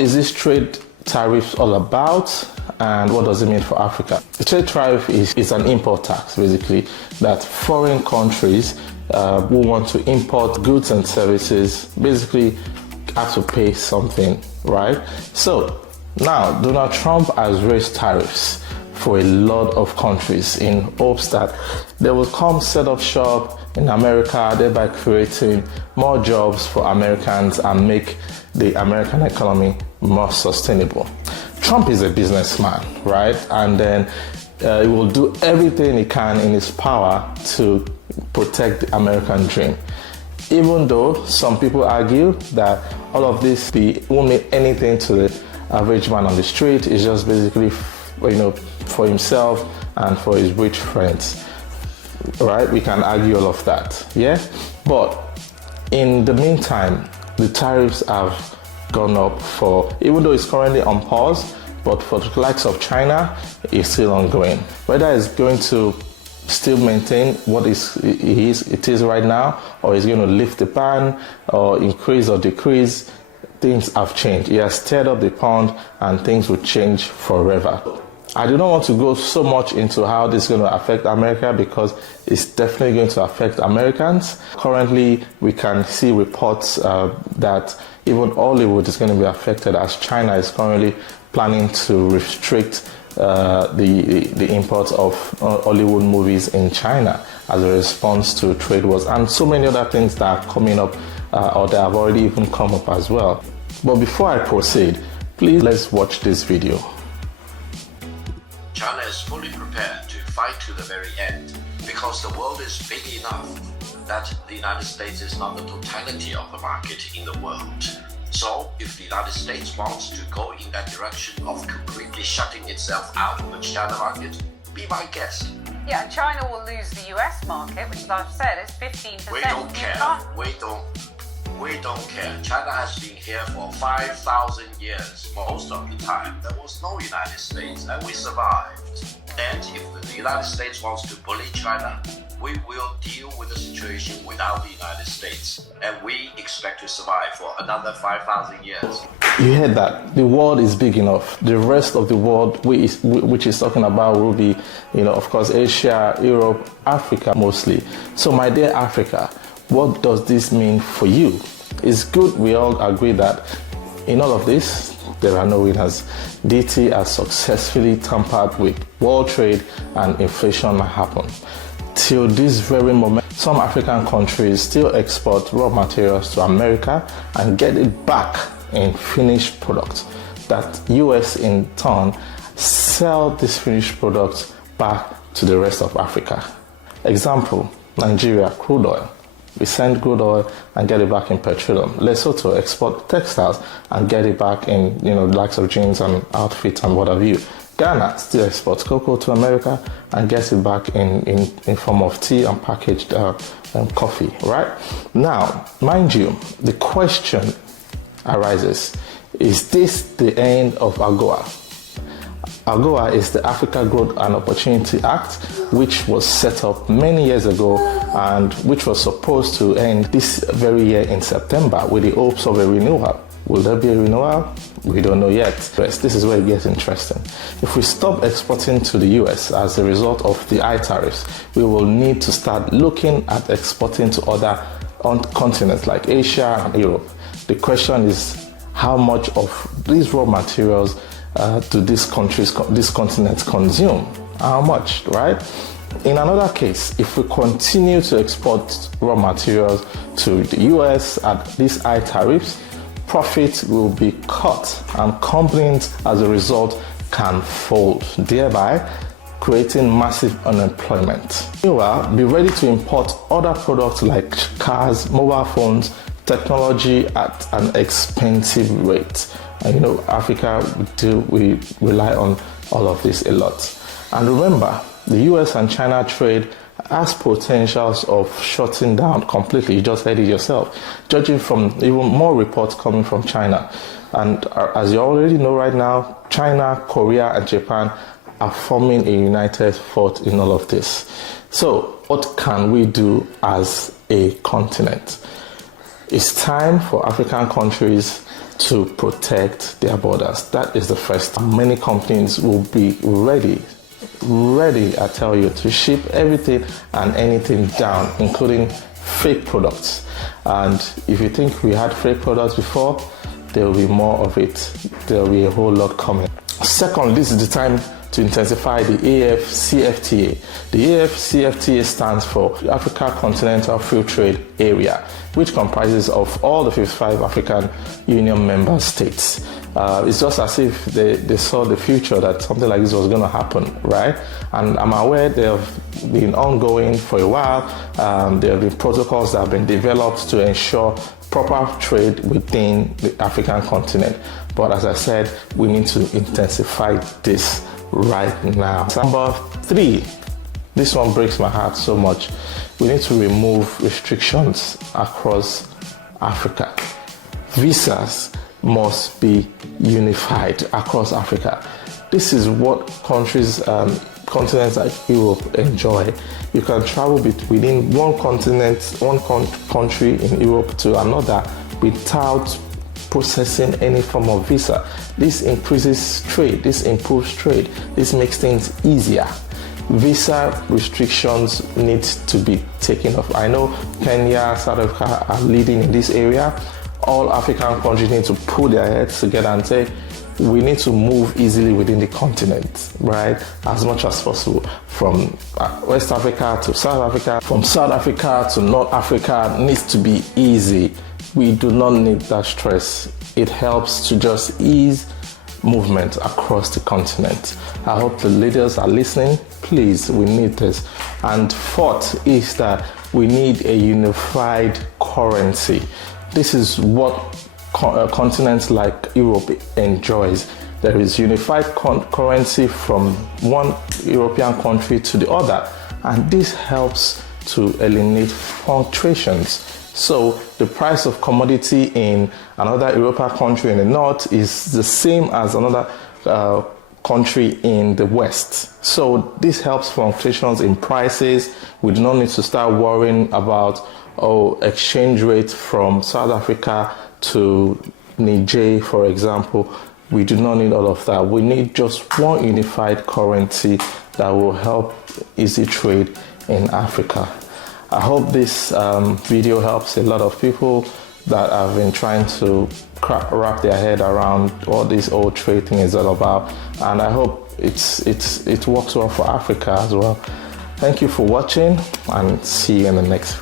is this trade tariffs all about, and what does it mean for Africa? The trade tariff is an import tax, basically, that foreign countries who want to import goods and services basically have to pay something, right? So now Donald Trump has raised tariffs for a lot of countries in hopes that they will come set up shop in America, thereby creating more jobs for Americans and make the American economy more sustainable. Trump is a businessman, right? And then he will do everything he can in his power to protect the American dream. Even though some people argue that all of this won't mean anything to the average man on the street, it's just basically, for himself and for his rich friends, right? We can argue all of that, yeah? But in the meantime, the tariffs have gone up even though it's currently on pause, but for the likes of China, it's still ongoing. Whether it's going to still maintain what it is right now, or it's going to lift the ban, or increase or decrease, things have changed. It has stirred up the pond, and things will change forever. I do not want to go so much into how this is going to affect America, because it's definitely going to affect Americans. Currently, we can see reports that even Hollywood is going to be affected, as China is currently planning to restrict the import of Hollywood movies in China as a response to trade wars, and so many other things that are coming up or that have already even come up as well. But before I proceed, please let's watch this video. China is fully prepared to fight to the very end, because the world is big enough that the United States is not the totality of the market in the world. So if the United States wants to go in that direction of completely shutting itself out of the China market, be my guest. Yeah, and China will lose the US market, which, as I've said, is 15%. We don't care. We don't care. China has been here for 5,000 years. Most of the time, there was no United States, and we survived. And if the United States wants to bully China, we will deal with the situation without the United States. And we expect to survive for another 5,000 years. You heard that. The world is big enough. The rest of the world, which is talking about, will be, of course, Asia, Europe, Africa mostly. So my dear Africa, what does this mean for you? It's good we all agree that in all of this, there are no winners. DT has successfully tampered with world trade, and inflation might happen. Till this very moment, some African countries still export raw materials to America and get it back in finished products, that US in turn sell these finished products back to the rest of Africa. Example, Nigeria, crude oil. We send crude oil and get it back in petroleum. Lesotho export textiles and get it back in, the likes of jeans and outfits and what have you. Ghana still exports cocoa to America and gets it back in form of tea and packaged coffee, right? Now, mind you, the question arises, is this the end of AGOA? AGOA is the Africa Growth and Opportunity Act, which was set up many years ago and which was supposed to end this very year in September with the hopes of a renewal. Will there be a renewal? We don't know yet. This is where it gets interesting. If we stop exporting to the US as a result of the high tariffs, we will need to start looking at exporting to other continents like Asia and Europe. The question is, how much of these raw materials do these continents consume? How much, right? In another case, if we continue to export raw materials to the US at these high tariffs, profits will be cut and companies as a result can fold, thereby creating massive unemployment. Meanwhile, be ready to import other products like cars, mobile phones, technology at an expensive rate. And Africa, we rely on all of this a lot. And remember, the US and China trade has potentials of shutting down completely. You just heard it yourself, judging from even more reports coming from China. And as you already know right now, China, Korea, and Japan are forming a united front in all of this. So what can we do as a continent? It's time for African countries to protect their borders. That is the first. Many companies will be ready, I tell you, to ship everything and anything down, including fake products. And if you think we had fake products before, there will be more of it. There will be a whole lot coming. Second, this is the time to intensify the AfCFTA. The AfCFTA stands for Africa Continental Free Trade Area, which comprises of all the 55 African Union member states. It's just as if they saw the future that something like this was going to happen, right? And I'm aware they have been ongoing for a while. There have been protocols that have been developed to ensure proper trade within the African continent. But as I said, we need to intensify this right now. Number 3, this one breaks my heart so much. We need to remove restrictions across Africa. Visas must be unified across Africa. This is what countries, continents like Europe enjoy. You can travel within one continent, one country in Europe to another without processing any form of visa. This increases trade, this improves trade, this makes things easier. Visa restrictions need to be taken off. I know Kenya, South Africa are leading in this area. All African countries need to put their heads together and say, we need to move easily within the continent, right? As much as possible. From West Africa to South Africa, from South Africa to North Africa needs to be easy. We do not need that stress. It helps to just ease movement across the continent. I hope the leaders are listening. Please, we need this. And fourth is that we need a unified currency. This is what continents like Europe enjoys. There is unified currency from one European country to the other, and this helps to eliminate fluctuations. So the price of commodity in another European country in the north is the same as another country in the west. So this helps fluctuations in prices. We do not need to start worrying about exchange rate from South Africa to Niger, for example. We do not need all of that. We need just one unified currency that will help easy trade in Africa. I hope this video helps a lot of people that have been trying to wrap their head around what this whole trade thing is all about, and I hope it works well for Africa as well. Thank you for watching, and see you in the next video.